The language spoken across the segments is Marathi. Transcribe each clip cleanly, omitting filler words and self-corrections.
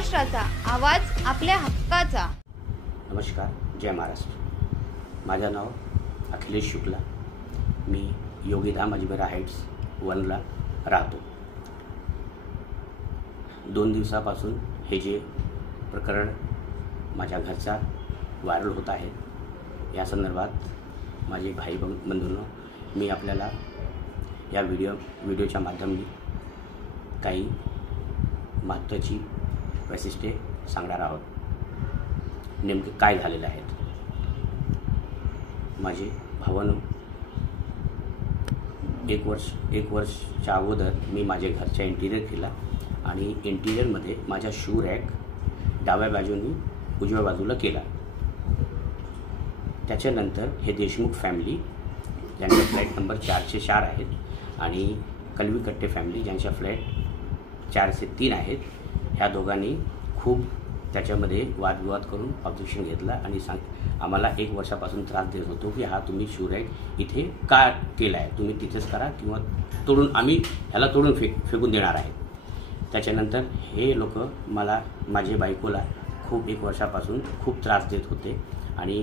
महाराष्ट्राचा आवाज, आपल्या हक्काचा। नमस्कार, जय महाराष्ट्र। माझं नाव अखिलेश शुक्ला। मी योगीधाम अजमेरा हाइट्स 1ला राहतो। 2 दिवसापासून हे जे प्रकरण माझ्या घरचा व्हायरल होत आहे, या संदर्भात माझे भाई बंधूंनो, मी आपल्याला या व्हिडिओच्या माध्यमातून काही महत्त्वाची वैशिष्ट्ये सांगणार आहोत। नेमके काय झालेले आहेत। माझे भावांनो, एक वर्षाच्या अगोदर मी माझ्या घरचा इंटिरियर केला आणि इंटिरियरमध्ये माझा शू रॅक डाव्या बाजूनी उजव्या बाजूला केला। त्याच्यानंतर हे देशमुख फॅमिली ज्यांचा फ्लॅट नंबर 404 आहेत आणि कलवीकट्टे फॅमिली ज्यांच्या फ्लॅट 403 आहेत, ह्या दोघांनी खूप त्याच्यामध्ये वादविवाद करून ऑब्जेक्शन घेतला आणि आम्हाला 1 वर्षापासून त्रास देत होतो की हा तुम्ही शू रॅक इथे का केला आहे, तुम्ही तिथेच करा किंवा तोडून आम्ही ह्याला तोडून फेकून देणार आहे। त्याच्यानंतर हे लोक माझे बायकोला खूप 1 वर्षापासून खूप त्रास देत होते आणि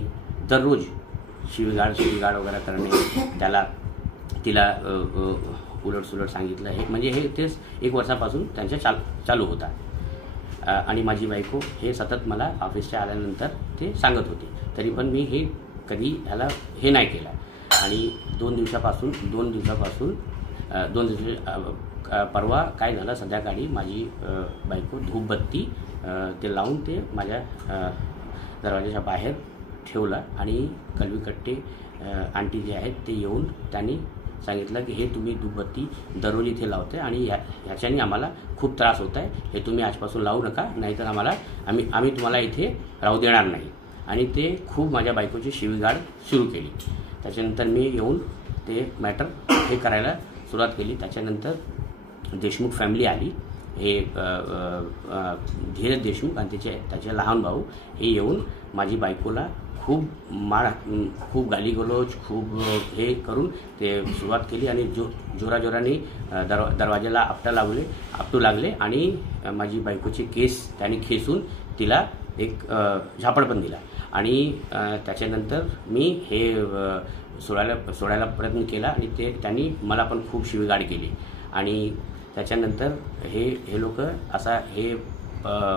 दररोज शिवीगाळ वगैरे करणे, तिला उलटसुलट सांगितलं, हे म्हणजे हे तेच 1 वर्षापासून त्यांच्या चालू होता। आणि माझी बायको हे सतत मला ऑफिसच्या आल्यानंतर ते सांगत होते, तरी पण मी हे कधी ह्याला हे नाही केलं। आणि 2 दिवसापासून परवा काय झालं, संध्याकाळी माझी बायको धूपबत्ती ते लावून ते माझ्या दरवाजाच्या बाहेर ठेवला आणि कलवीकट्टे आंटी जे आहेत ते येऊन त्यांनी सांगितलं की हे तुम्ही धूपबत्ती दररोज इथे लावते आणि ह्याच्याने आम्हाला खूप त्रास होत आहे, हे तुम्ही आजपासून लावू नका, नाहीतर आम्ही तुम्हाला इथे राहू देणार नाही। आणि ते खूप माझ्या बायकोची शिवीगाळ सुरू केली। त्याच्यानंतर मी येऊन ते मॅटर हे करायला सुरुवात केली। त्याच्यानंतर देशमुख फॅमिली आली, हे धीरज देशमुख आणि त्याचे लहान भाऊ हे येऊन माझी बायकोला खूप गालीगलोच खूप हे करून ते सुरुवात केली आणि जोराने दरवाजाला आपटू लागले आणि माझी बायकोचे केस त्यांनी खेचून तिला एक झापड पण दिला। आणि त्याच्यानंतर मी हे सोडायला प्रयत्न केला आणि त्यांनी मला पण खूप शिवीगाळ केली। आणि त्याच्यानंतर हे लोक असा हे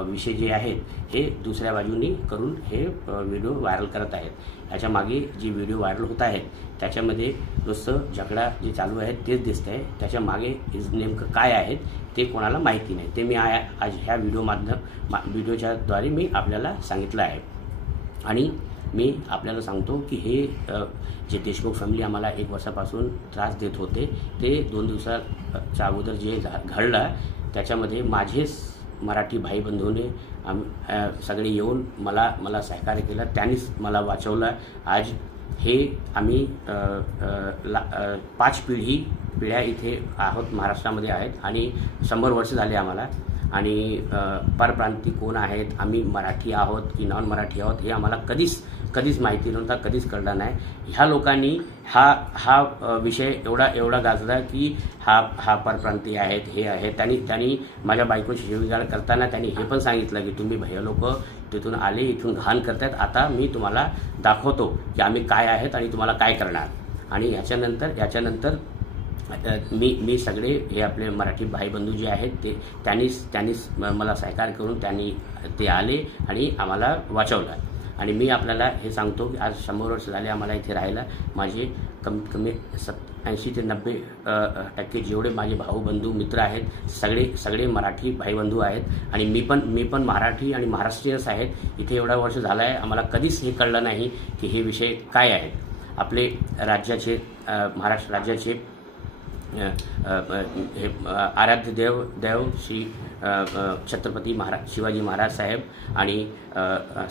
विषय जे आहेत हे दुसऱ्या बाजूनी करून हे व्हिडिओ व्हायरल करत आहेत। याच्या मागे जे व्हिडिओ व्हायरल होत आहेत त्याच्यामध्ये नुसतं झगडा जे चालू आहे तेच दिसत आहे, त्याच्या मागे नेमकं काय आहेत ते कोणाला माहिती नाही। ते मी आज ह्या व्हिडिओच्या द्वारे मी आपल्याला सांगितलं आहे। आणि मी आपल्याला सांगतो की हे जे देशमुख फॅमिली आम्हाला 1 वर्षापासून त्रास देत होते, ते 2 दिवसाच्या अगोदर जे घडलं त्याच्यामध्ये माझेच मराठी भाई बंधूने सगळे येऊन मला सहकार्य केलं, त्यांनीच मला वाचवलं। आज हे आम्ही 5 पिढ्या इथे आहोत, महाराष्ट्रामध्ये आहेत आणि 100 वर्ष झाले आम्हाला। आणि परप्रांती कोण आहेत, आम्ही मराठी आहोत की नॉन मराठी आहोत हे आम्हाला कधीच माहिती नव्हता, कधीच कळलं नाही। ह्या लोकांनी हा विषय एवढा गाजला की हा परप्रांती आहेत, हे आहे। त्यांनी माझ्या बायकोची शिवीगाळ करताना त्यांनी हे पण सांगितलं की तुम्ही भैया लोक तिथून आले, इथून घाण करतायत, आता मी तुम्हाला दाखवतो की आम्ही काय आहेत आणि तुम्हाला काय करणार। आणि याच्यानंतर मी सगळे हे आपले मराठी भाई बंधू जे आहेत त्यांनीच मला सहकार्य करून ते आले आणि आम्हाला वाचवलं। आणि मी आपल्याला हे सांगतो की आज 100 वर्ष झाले आम्हाला इथे राहायला। माझे कमीत कमी 80 ते 90% जेवढे माझे भाऊ बंधू मित्र आहेत सगळे मराठी भाई बंधू आहेत। आणि मी पण मराठी आणि महाराष्ट्रीयच आहेत। इथे एवढा वर्ष झाला आहे, आम्हाला कधीच हे कळलं नाही की हे विषय काय आहेत। आपले राज्याचे महाराष्ट्र राज्याचे आराध्य देव श्री छत्रपती शिवाजी महाराज साहेब आणि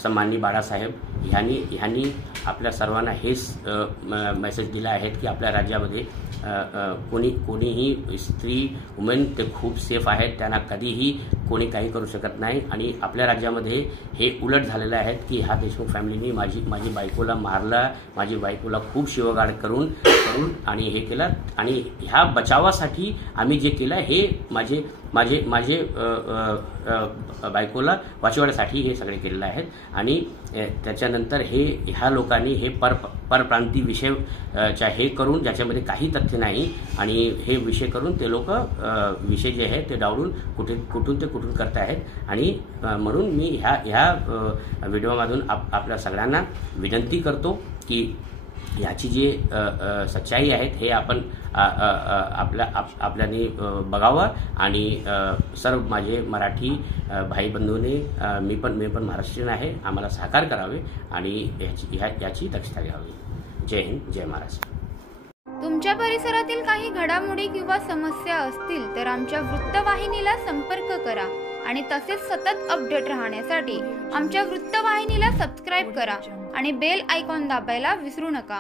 सन्माननीय बाळासाहेब ह्यांनी आपल्या सर्वांना हेच मेसेज दिला आहे की आपल्या राज्यामध्ये कोणीही स्त्री वुमेन ते खूप सेफ आहेत, त्यांना कधीही कोणी काही करू शकत नाही। आणि आपल्या राज्यामध्ये हे उलट झालेलं आहे की ह्या देशमुख फॅमिलीने माझी बायकोला मारलं, माझी बायकोला खूप शिवीगाळ करून करून आणि हे केलं आणि ह्या बचावासाठी आम्ही जे केलं हे माझे माझे माझे बायकोला वाचवण्यासाठी हे सगळे केलेलं आहेत. आणि त्याच्यानंतर ह्या लोकांनी हे परप्रांती विषय हे करून ज्याच्यामध्ये काही तथ्य नाही आणि हे विषय करून ते लोक विषय जे आहे ते डावलून कुठून करत आहेत. आणि म्हणून मी ह्या व्हिडिओमधून आपल्या सगळ्यांना विनंती करतो की याची जी सच्चाई आहेत हे आपण आपल्याने बघावं आणि सर्व माझे मराठी भाई बंधूंनी मी पण महाराष्ट्रीयन आहे, आम्हाला सहकार्य करावे आणि याची दक्षता घ्यावी. जय हिंद, जय महाराष्ट्र. तुमच्या परिसरातील काही घडामोडी किंवा समस्या असतील तर आमच्या वृत्तवाहिनीला संपर्क करा आणि तसेच सतत अपडेट राहण्यासाठी आमच्या वृत्तवाहिनीला सबस्क्राईब करा आणि बेल आयकॉन दाबायला विसरू नका.